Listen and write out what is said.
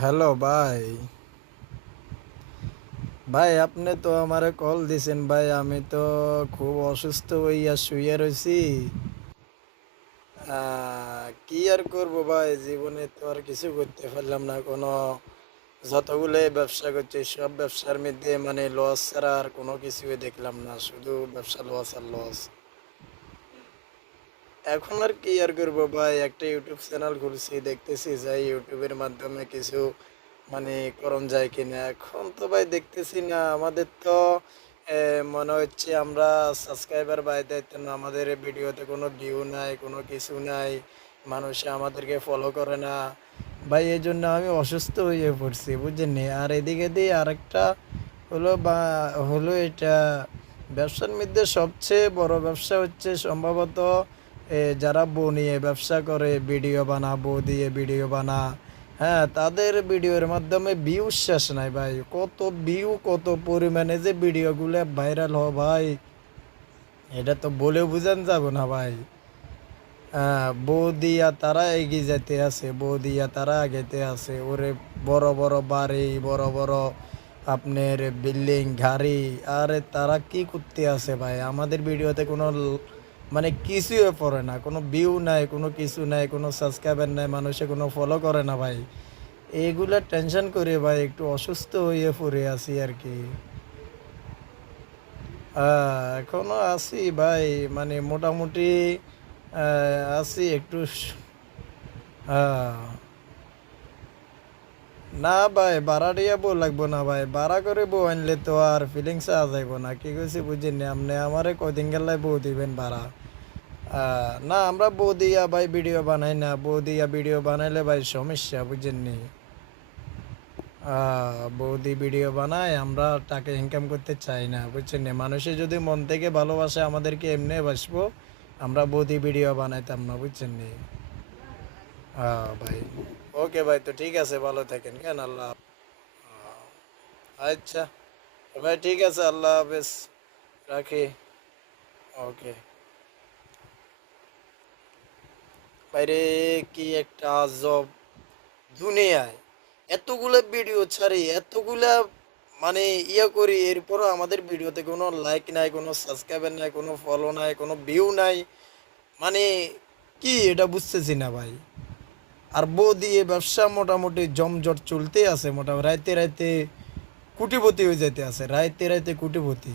Hello ভাই। ভাই আপনি তো আমারে কল দিছেন ভাই, আমি তো খুব অসুস্থ হইয়া শুয়ে রইছি। কি আর করব ভাই, জীবনে তো আর কিছু করতে পারলাম না। কোনো যতগুলো ব্যবসা করছি সব ব্যবসার মধ্যে মানে লস ছাড়া আর কোনো কিছুই দেখলাম না, শুধু ব্যবসা লস আর লস। এখন আর কি আর করবো ভাই, একটা ইউটিউব চ্যানেল খুলছি, দেখতেছি যাই ইউটিউবের মাধ্যমে কিছু মানে করণ যায় কিনা। এখন তো ভাই দেখতেছি না, আমাদের তো মনে হচ্ছে আমরা সাবস্ক্রাইবার বাড়াইতে না, আমাদের ভিডিওতে কোনো ভিউ নাই, কোনো কিছু নাই, মানুষে আমাদেরকে ফলো করে না ভাই। এই জন্য আমি অসুস্থ হয়ে পড়ছি বুঝছেন নি। আর এদিকে দিয়ে আরেকটা হলো বা হলো এটা, ব্যবসার মধ্যে সবচেয়ে বড় ব্যবসা হচ্ছে সম্ভবত যারা বউ নিয়ে ব্যবসা করে, ভিডিও বানা, বউ দিয়ে ভিডিও বানা। হ্যাঁ, তাদের ভিডিওর মাধ্যমে ভিউ শেষ নাই ভাই, কত ভিউ, কত পরিমাণে যে ভিডিওগুলো ভাইরাল হয় ভাই, এটা তো বলে বোঝান যাব না ভাই। হ্যাঁ, বউ দিয়া তারা এগিয়ে যেতে আছে, বউ দিয়া তারা আগেতে আছে। ওরে বড় বড় বাড়ি, বড় বড় আপনার বিল্ডিং, গাড়ি, আরে তারা কি করতে আছে ভাই? আমাদের ভিডিওতে কোনো মানে কিছুই পড়ে না, কোনো ভিউ নাই, কোনো কিছু নাই, কোনো সাবস্ক্রাইবার নাই, মানুষে কোনো ফলো করে না ভাই। এইগুলা টেনশন করে ভাই একটু অসুস্থ হয়ে পড়ে আছি আর কি। এখনো আছি ভাই, মানে মোটামুটি আছি একটু হ্যাঁ। না ভাই, ভাড়া দিয়া বউ লাগবো না ভাই, ভাড়া করে বউ আনলে তো আর ফিলিংস আ যাইব না। কি কইছি বুঝছেন নি আপনি? আমারে কয়দিন গেলাই বউ দিবেন ভাড়া? না, আমরা বউ দিয়া ভাই ভিডিও বানাই না, বউ দিয়া ভিডিও বানাইলে ভাই সমস্যা বুঝছেন নি। বৌদি ভিডিও বানায়, আমরা টাকা ইনকাম করতে চাই না বুঝছেন নি। মানুষে যদি মন থেকে ভালোবাসে আমাদেরকে এমনি বাসবো, আমরা বৌদি ভিডিও বানাইতাম না বুঝছেন নি। ভাই, ওকে ভাই, তো ঠিক আছে, ভালো থাকেন কেন, আল্লাহ। আচ্ছা ভাই, ঠিক আছে, আল্লাহ হাফেজ, রাখি। ওকে। বাইরে, কি একটা আজব দুনিয়ায়, এতগুলা ভিডিও ছাড়ি, এতগুলা মানে করি, এরপরও আমাদের ভিডিওতে কোনো লাইক নাই, কোনো সাবস্ক্রাইবার নাই, কোনো ফলো নাই, কোনো ভিউ নাই। মানে কি এটা বুঝতেছি না ভাই। আর বউ দিয়ে ব্যবসা মোটামুটি জমজট চলতে আছে, মোটামুটি রাইতে রাইতে কুটিপতি হয়ে যেতে আছে, রাইতে রাইতে কুটিপতি।